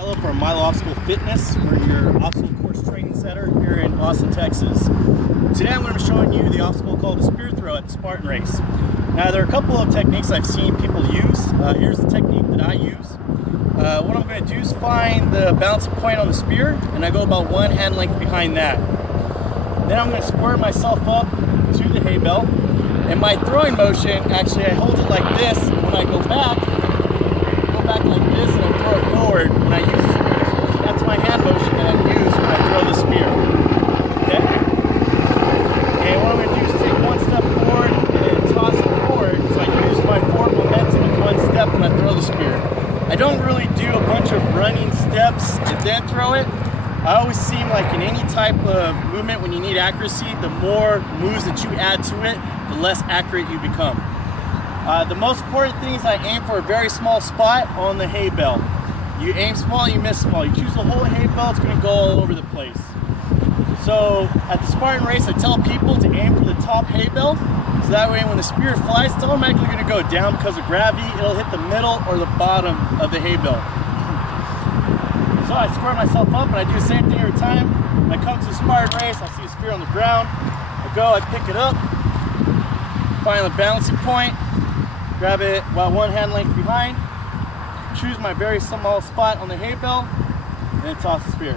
MYLO from MYLO Obstacle Fitness. We're your obstacle course training center here in Austin, Texas. Today I'm going to be showing you the obstacle called the spear throw at the Spartan race. Now there are a couple of techniques I've seen people use. Here's the technique that I use. What I'm going to do is find the balancing point on the spear, and I go about one hand length behind that. Then I'm going to square myself up to the hay bale. And my throwing motion, actually I hold it like this, and when I go back like this and I throw it forward when I use the spear. So that's my hand motion that I use when I throw the spear. Okay? And what I'm going to do is take one step forward and toss it forward. So I use my forward momentum in one step when I throw the spear. I don't really do a bunch of running steps and then throw it. I always seem like in any type of movement when you need accuracy, the more moves that you add to it, the less accurate you become. The most important thing is I aim for a very small spot on the hay bale. You aim small, you miss small. You choose the whole hay bale, it's going to go all over the place. So at the Spartan race, I tell people to aim for the top hay bale, so that way when the spear flies, it's automatically going to go down because of gravity. It'll hit the middle or the bottom of the hay bale. So I square myself up, and I do the same thing every time. When I come to the Spartan race, I see a spear on the ground. I go, I pick it up, find the balancing point, grab it about one hand length behind, choose my very small spot on the hay bale, and then toss the spear.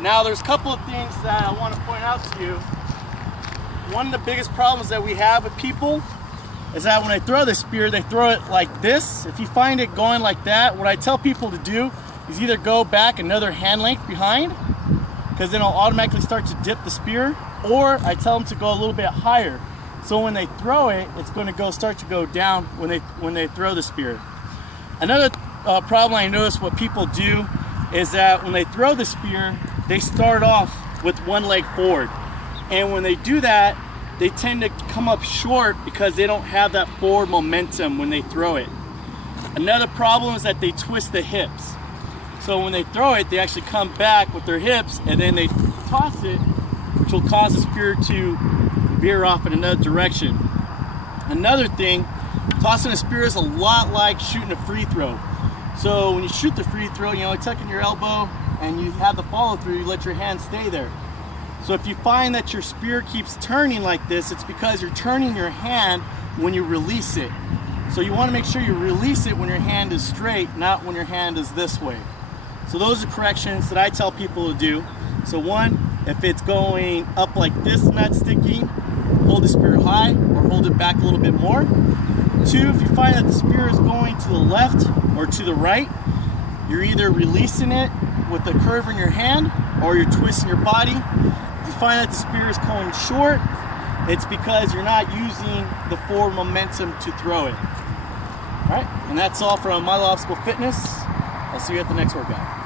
Now there's a couple of things that I want to point out to you. One of the biggest problems that we have with people is that when they throw the spear, they throw it like this. If you find it going like that, what I tell people to do is either go back another hand length behind, because then it'll automatically start to dip the spear, or I tell them to go a little bit higher. So when they throw it, it's going to start to go down when they throw the spear. Another problem I notice what people do is that when they throw the spear, they start off with one leg forward. And when they do that, they tend to come up short because they don't have that forward momentum when they throw it. Another problem is that they twist the hips. So when they throw it, they actually come back with their hips and then they toss it, which will cause the spear to veer off in another direction. Another thing, tossing a spear is a lot like shooting a free throw. So when you shoot the free throw, you tuck in your elbow and you have the follow through, you let your hand stay there. So if you find that your spear keeps turning like this, it's because you're turning your hand when you release it. So you want to make sure you release it when your hand is straight, not when your hand is this way. So those are corrections that I tell people to do. So one, if it's going up like this, not sticking, hold the spear high or hold it back a little bit more. Two, if you find that the spear is going to the left or to the right, you're either releasing it with a curve in your hand or you're twisting your body. If you find that the spear is going short, it's because you're not using the forward momentum to throw it. All right, and that's all from MYLO Obstacle Fitness. I'll see you at the next workout.